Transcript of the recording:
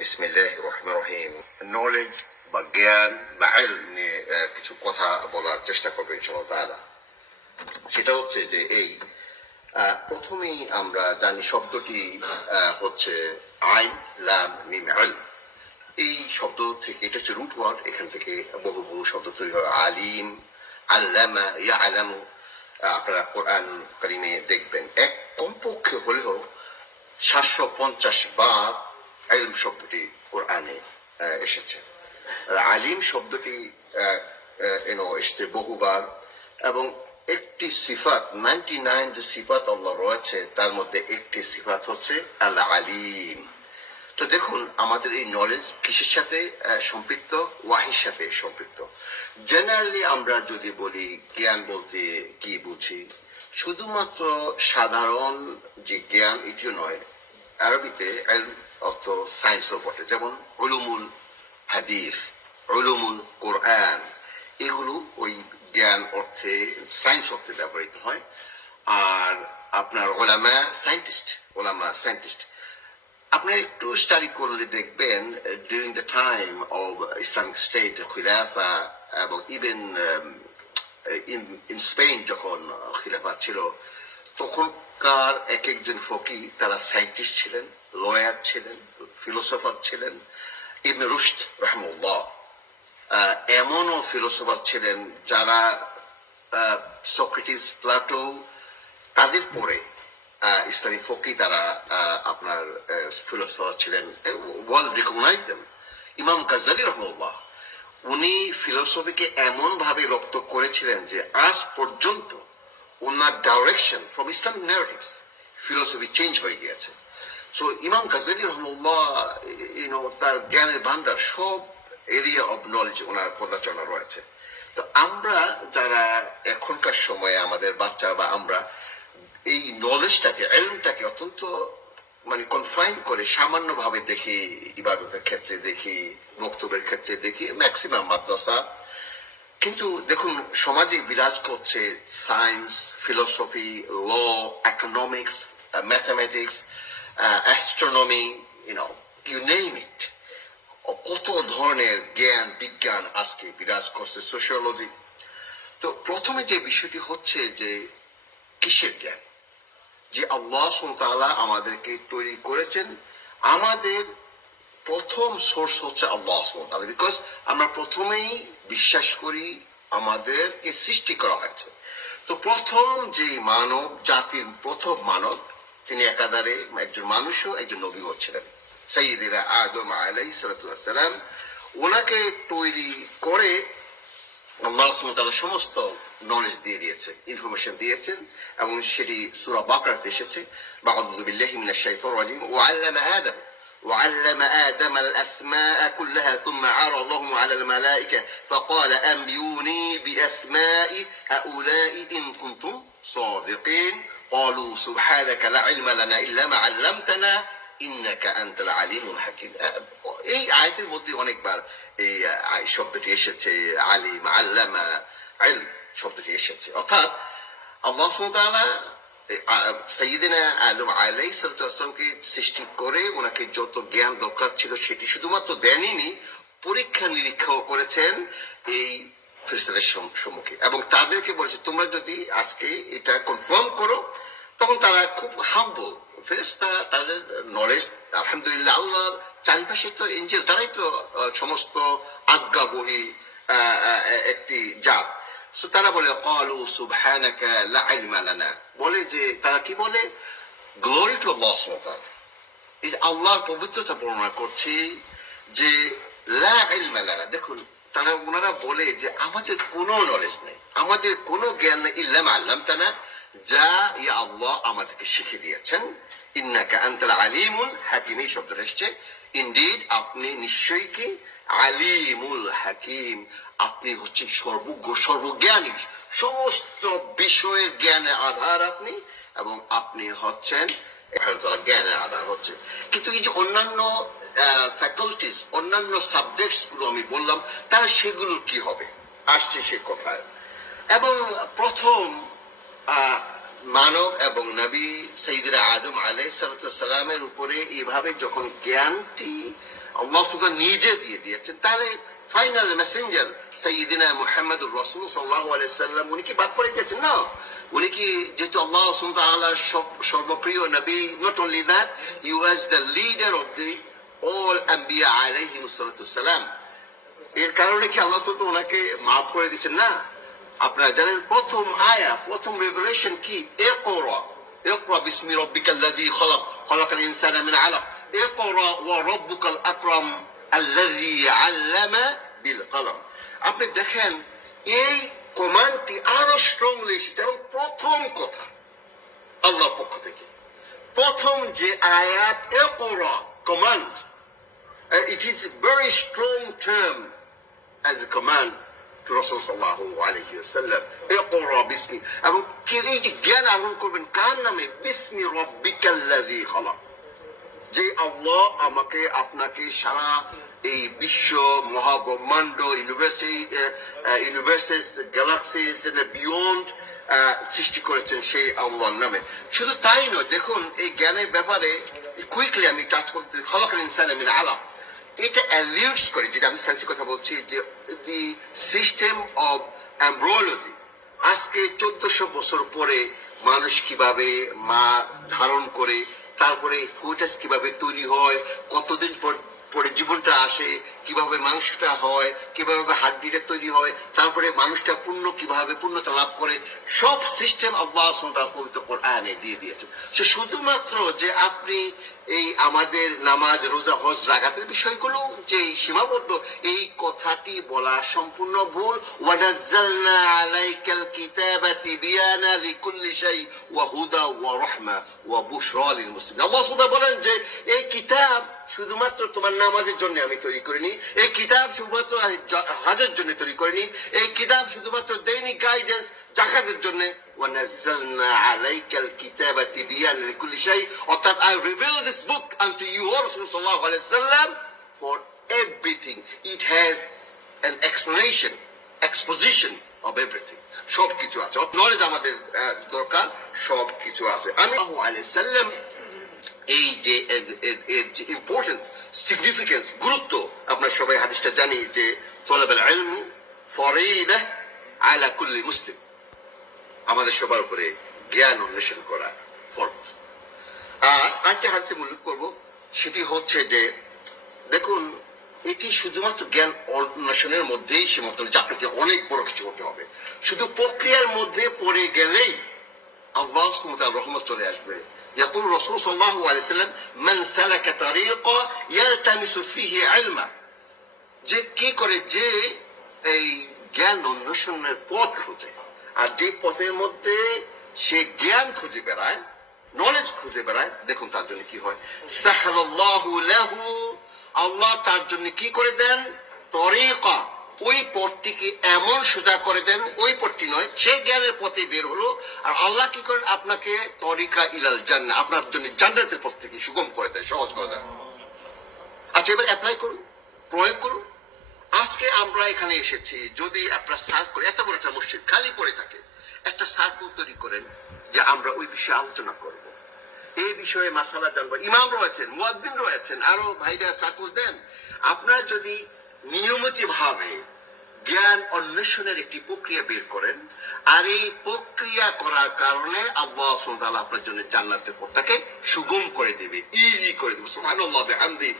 বিসমিল্লাহির রহমানির রহিম। নলেজ বা জ্ঞান বা ইলম নিয়ে কিছু কথা বলার চেষ্টা করবো ইনশাআল্লাহ তাআলা। সেটা হচ্ছে যে প্রথমেই আমরা জানি শব্দটি হচ্ছে আইন লাম মিম ইলম। এই শব্দ থেকে এটা হচ্ছে রুট ওয়ার্ড, এখান থেকে বহু বহু শব্দ তৈরি হয়। আলিম, আল্লামা, ইয়ালামু। আপনারা কোরআন কারিমে দেখবেন কমপক্ষে হলেও 750 বার ইলম শব্দটি কোরআনে এসেছে। আলিম শব্দটি এসেছে বহুবার, এবং একটি সিফাত 99 যে সিফাত আল্লাহ রয়েছে তার মধ্যে একটি সিফাত হচ্ছে আল আলিম। তো দেখুন আমাদের এই নলেজ কিসের সাথে সম্পৃক্ত? ওয়াহির সাথে সম্পৃক্ত। জেনারেলি আমরা যদি বলি জ্ঞান বলতে কি বুঝি, শুধুমাত্র সাধারণ যে জ্ঞান এটিও নয়, আরবিতে অর্থ সায়েন্সও বটে। যেমন উলুমুল হাদিস, উলুমুল কোরআন, এগুলো ওই জ্ঞান অর্থে সায়েন্স অর্থে ব্যবহৃত হয়। আর আপনার ওলামা সায়েন্টিস্ট আপনি একটু স্টাডি করলে দেখবেন during the time of Islamic state খিলাফা, এবং ইভেন ইন স্পেন যখন খিলাফা ছিল, তখনকার এক একজন ফকি তারা সায়েন্টিস্ট ছিলেন, লয়ার ছিলেন, ফিলোসফার ছিলেন। ইবনে রুশদ রাহিমাহুল্লাহ এমনও ফিলোসফার ছিলেন যারা সক্রেটিস, প্লাটো, তাদের পরে ইসলামী ফকি তারা আপনার ফিলোসফার ছিলেন, ওয়ার্ল্ড রিকগনাইজ দেম। ইমাম গাজ্জালি রাহিমাহুল্লাহ উনি ফিলোসফিকে এমন ভাবে রপ্ত করেছিলেন যে আজ পর্যন্ত ওনার direction from Islamic narratives philosophy change হয়ে গিয়েছে। সো ইমাম গাজ্জালি রাহিমাহুল্লাহ তার জ্ঞানের ভান্ডার, সব এরিয়া অফ নলেজ ওনার পদার্চনা রয়েছে। তো আমরা যারা এখনকার সময়ে আমাদের বাচ্চা বা আমরা এই নলেজটাকে, ইলমটাকে অত্যন্ত কনফাইন করে সামান্য ভাবে দেখি, ইবাদতের ক্ষেত্রে দেখি, বক্তব্যের ক্ষেত্রে দেখি, ম্যাক্সিমাম মাদ্রাসা। কিন্তু দেখুন সমাজে বিরাজ করছে science, philosophy, law, economics, mathematics, astronomy, you name it. কত ধরনের জ্ঞান বিজ্ঞান আজকে বিরাজ করছে, সোশিওলজি। তো প্রথমে যে বিষয়টি হচ্ছে যে কিসের জ্ঞান? যে আল্লাহ সুবহানাহু ওয়া তাআলা আমাদেরকে তৈরি করেছেন, আমাদের প্রথম সোর্স হচ্ছে আল্লাহ সুবহানাহু ওয়া তাআলা। বিকজ আমরা প্রথমেই বিশ্বাস করি আমাদেরকে সৃষ্টি করা হয়েছে। তো প্রথম যে মানব জাতির প্রথম মানব, তিনি একাধারে একজন মানুষও একজন নবীও ছিলেন, সাইয়্যিদুনা আদম আলাইহিস সালাতু ওয়াস সালাম। ওনাকে তৈরি করে আল্লাহ সুবহানাহু ওয়া তাআলা সমস্ত নলেজ দিয়ে দিয়েছে, ইনফরমেশন দিয়েছেন, এবং সেটি সূরা বাকারাতে এসেছে। আউযু বিল্লাহি মিনাশ শাইতানির রাজিম। وعلم آدم الأسماء كلها ثم عرضهم على الملائكة فقال أنبئوني بأسماء هؤلاء إن كنتم صادقين قالوا سبحانك لا علم لنا إلا ما علمتنا إنك أنت العليم الحكيم। এই আয়াতের মধ্যে অনেকবার এই শব্দটি এসেছে, আলিম, আল্লামা, ইলম শব্দটি এসেছে। অর্থাৎ আল্লাহ সুবহানাহু ওয়া তাআলা সাইয়্যিদিনা আদম আলাইহিস সালামকে সৃষ্টি করে ওনাকে যত জ্ঞান দরকার ছিল সেটি শুধুমাত্র দেনইনি, পরীক্ষা নিরীক্ষাও করেছেন এই ফেরেশতাদের সম্মুখে, এবং তাদেরকে বলেছে তোমরা যদি আজকে এটা কনফার্ম করো। তখন তারা খুব হাম্বল ফেরেশতা, তাদের নলেজ আলহামদুলিল্লাহ, আল্লাহর চারিপাশে তো এঞ্জেল, তারাই তো সমস্ত আজ্ঞা বহি একটি জাত। সো তারা বলে ক্বালু সুবহানাকা লা ইলমা লানা, বলে যে তারা কি বলে, গ্লোরি টু আল্লাহ সুবহানাহু ওয়া তাআলা। এই আল্লাহর পবিত্রতা বর্ণনা করছি যে লা ইলমা লানা। দেখুন তারা ওনারা বলে যে আমাদের কোনো নলেজ নেই, আমাদের কোনো জ্ঞান নেই, ইল্লা মা আল্লামতানা, যা ইয়া আল্লাহ আমাদেরকে শিখে দিয়েছেন। ইন্নাকা আনতাল আলিমুল হাকিম, এই শব্দটা এসেছে। ইনডিড, আপনি নিশ্চয়ই কি আলিমুল হাকিম, আপনি হচ্ছেন সর্বজ্ঞ, সর্বজ্ঞানী, সমস্ত বিষয়ের জ্ঞানের আধার আপনি, এবং আপনি হচ্ছেন জ্ঞানের আধার হচ্ছে। কিন্তু এই যে অন্যান্য ফ্যাকাল্টিস, অন্যান্য সাবজেক্টস গুলো আমি বললাম, তাহলে সেগুলো কি হবে, আসছে সে কথায়। এবং প্রথম মানব এবং নবী সাইয়্যিদুনা আদম আলাইহিস সালামের উপরে এইভাবে যখন জ্ঞানটি আল্লাহ সুবহানাহু নিজে দিয়ে দিয়েছেন, তাহলে ফাইনাল মেসেঞ্জার সাইয়্যিদিনা মুহাম্মদুর রাসূল সাল্লাল্লাহু আলাইহি সাল্লাম উনি কি বাদ পড়ে গেছেন? না, উনি কি যেহেতু আল্লাহ সুবহানাহু ওয়া তাআলার সর্বপ্রিয় নবী, not only that, he was the leader of the all আম্বিয়া আলাইহিমুস সালাতু ওয়াস সালাম। এর কারণে কি আল্লাহ সুবহানাহু ওনাকে মাফ করে দিয়েছেন? না। আপনারা জানেন প্রথম আয়া, প্রথম রেভেলেশন কি? ইকরা, ইকরা বিসমি রাব্বিকাল্লাযী খলাক, খলাকাল ইনসানা মিন আলাক, ইকরা ওয়া রাব্বুকাল আকরাম আল্লাযী আল্লামা বিল কলম। আপনি দেখেন এই কমান্ডটি আরো স্ট্রংলি এসেছে, এবং প্রথম কথা আল্লাহর পক্ষ থেকে প্রথম যে আয়াত ইকরা command, it is a very strong term as a command to Rasul sallallahu alayhi wa sallam, iqra bismi, এবং এই যে জ্ঞান আহরণ করবেন কার নামে? বিসমি রাব্বিকাল্লাযী খলাক, যে আল্লাহ আমাকে আপনাকে সারা এই বিশ্ব মহাব্রহ্মাণ্ড ইউনিভার্সেস গ্যালাক্সিস বিয়ন্ড সৃষ্টি করেছেন সেই আল্লাহর নামে। শুধু তাই নয়, দেখুন এই জ্ঞানের ব্যাপারে কুইকলি আমি টাচ করতে, খলাকাল ইনসানা মিন আলাক, এটা অ্যালিউডস করে, যেটা আমি সায়েন্সের কথা বলছি, যে দি সিস্টেম অফ এমব্রিওলজি। আজকে 1400 বছর পরে মানুষ কিভাবে মা ধারণ করে, তারপরে ফুটাস কিভাবে তৈরি হয়, কতদিন পরে জীবনটা আসে, কিভাবে মাংসটা হয়, কিভাবে হাড্ডিটা তৈরি হয়, তারপরে মানুষটা পূর্ণতা লাভ করে, সব সিস্টেম আল্লাহ সুবহানাহু ওয়া তাআলা পবিত্র কোরআনে দিয়ে দিয়েছে। সে শুধুমাত্র যে আপনি এই আমাদের নামাজ, রোজা, হজ, জাকাতের বিষয়গুলো যে সীমাবদ্ধ, এই কথাটি বলা সম্পূর্ণ ভুল। ওয়ানাজ্জালনা আলাইকাল কিতাবা তিবিয়ানা লিকুল্লি শাই ওয়া হুদা ওয়া রাহমা ওয়া বুশরা লিল মুসলিমিন। আল্লাহ সুবহানাহু বলেন যে এই কিতাব শুধুমাত্র তোমার নামাজের জন্য আমি তৈরি করিনি, এই কিতাব শুধুমাত্র হজের জন্য তৈরি করিনি, এই কিতাব শুধুমাত্র দৈনিক গাইডেন্স জাকাতের জন্য। ওয়ানাজ্জালনা আলাইকাল কিতাবা তিবিয়ানা লিকুল্লি শাই, অর্থাৎ I reveal this book unto you, O Rasul sallallahu alaihi wasallam, for everything. It has an explanation, exposition of everything. সব কিছু আছে, নলেজ আমাদের দরকার, সব কিছু আছে। আমি সাল্লাল্লাহু আলাইহি সাল্লাম এই যে এর যে ইম্পর্টেন্স, সিগনিফিকেন্স, গুরুত্ব, আমরা সবাই হাদিসটা জানি যে তলাবুল ইলমি ফরিদাহ আলা কুল্লি মুসলিম, আমাদের সবার উপরে জ্ঞান অন্বেষণ করা ফরজ। আর আরেকটা হাদিসে উল্লেখ করবো, সেটি হচ্ছে যে দেখুন এটি শুধুমাত্র জ্ঞান অন্বেষণের মধ্যেই সীমাবদ্ধ নয়, যে আপনাকে অনেক বড় কিছু হতে হবে। শুধু প্রক্রিয়ার মধ্যে পড়ে গেলেই আল্লাহ সুবহানাহু ওয়া তাআলার রহমত চলে আসবে। يقول الرسول صلى الله عليه وسلم من سلك طريقا يلتمس فيه علما, যে কি করে, যে এই জ্ঞান অন্বেষণের পথ খোঁজে, আর যে পথের মধ্যে সে জ্ঞান খুঁজে বেড়ায়, নলেজ খুঁজে বেড়ায়, দেখুন তার জন্য কি হয়, সাহালাল্লাহু লাহু, আল্লাহ তার জন্য কি করে দেন? তরিকা, ওই পথটিকে এমন সোজা করে দেন, ওই পথটি নয়, সে জ্ঞানের পথে বের হলো, আর আল্লাহ কি করেন? আপনাকে তরিকা ইলাল জান্নাহ, আপনার জন্য জান্নাতের পথটিকে সুগম করে দেয়, সহজ করে দেয়। আচ্ছা, এবার অ্যাপ্লাই করুন, প্রয়োগ করুন। আজকে আমরা এখানে এসেছি, যদি আপনারা সার্কেল, এত বড় একটা মসজিদ খালি পড়ে থাকে, একটা সার্কেল তৈরি করেন যে আমরা ওই বিষয়ে আলোচনা করব, এই বিষয়ে মাসালা জানবো, ইমাম রয়েছেন, মুয়াজ্জিন রয়েছেন, আরো ভাইরা সার্কেল দেন। আপনারা যদি নিয়মিত ভাবে জ্ঞান অন্বেষণের একটি প্রক্রিয়া বের করেন, আর এই প্রক্রিয়া করার কারণে আল্লাহ সুবহানাহু ওয়া তাআলা আপনার জন্য জান্নাতের পথটাকে সুগম করে দেবে, ইজি করে দেবে। সুবহানাল্লাহ বিহামদিহি।